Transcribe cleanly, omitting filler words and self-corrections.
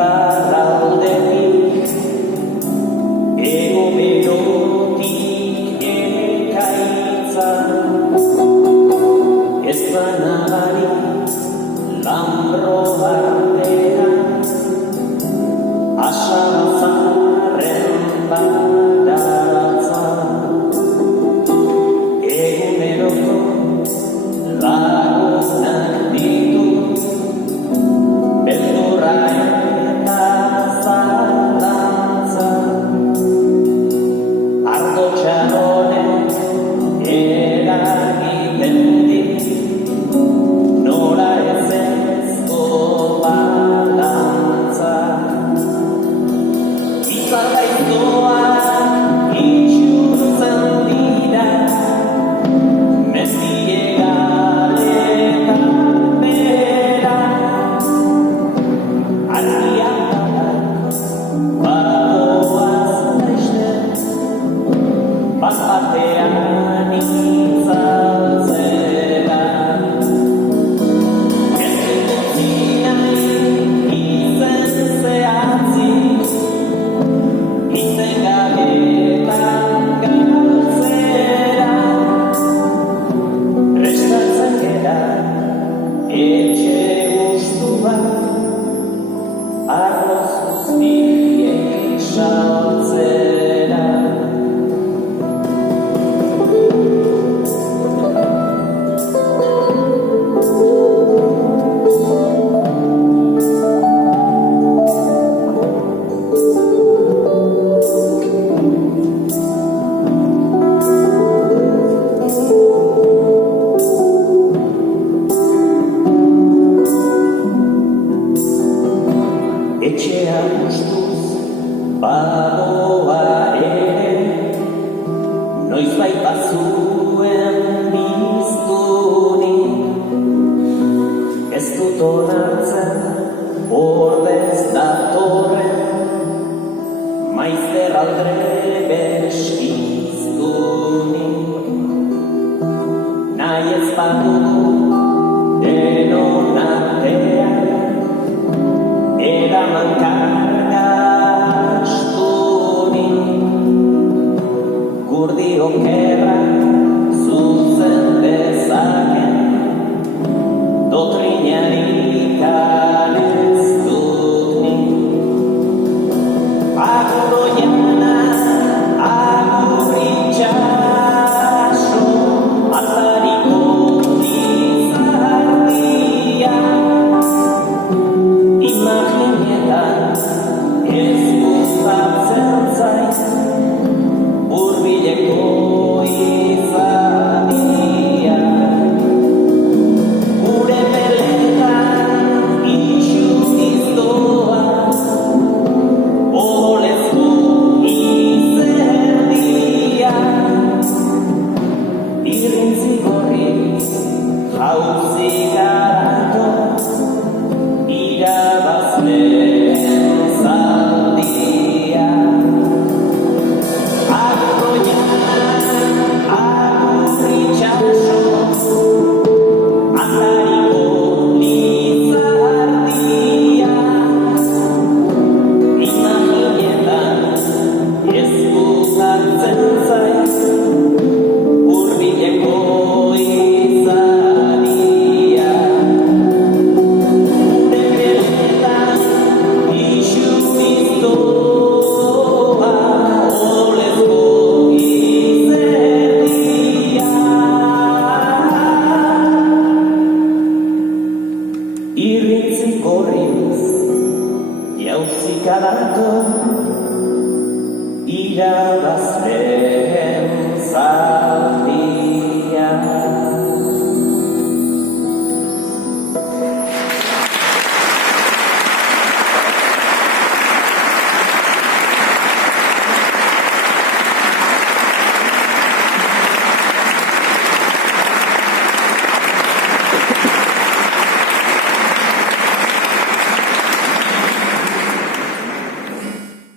iparraldetik, hego berotik ekaitza, ez da nabari lambro artean, asabazarren baratza, eguneroko lagunak ditu, beldurra eta zalantza, ardo txaronek eragiten dit, nora ezezko balantza. Izarraizdoak itxurtzen dira, mendiegaretan bera, argiak badoaz laizten, bat-batean itzaltzera. Ez dut utzi nahi izen zehatzik, izen gabetan galtzera, prestatzen gera etxe gustu bat, arroz guztiek saltzera. Etxea gustuz badoa ere, noizbait bazuen biztunik, ez dut onartzen ordez datorren, maizter aldre beskiztunik. Nahi ez badugu denon artean, eraman kargastunik, gurdi okerra zuzen dezaken, dotrinarik ez dut nik. Agur oiana, agur itxaso, atzariko izardia, imaginetan ezkutatzen zaiz, hurbileko izadia. Gure beletan itxuriz doa, odolezko izerdia, irrintzi gorriz jauzi garato, irabazleen zaldia. Agur oiana, agur itxaso, atzariko lizardia, imaginetan ezkutatzen zaiz, hurbileko izadia. Gure beletan itxuriz doa, odolezko izerdia. Irrintzi gorriz jauzi garato, irabazle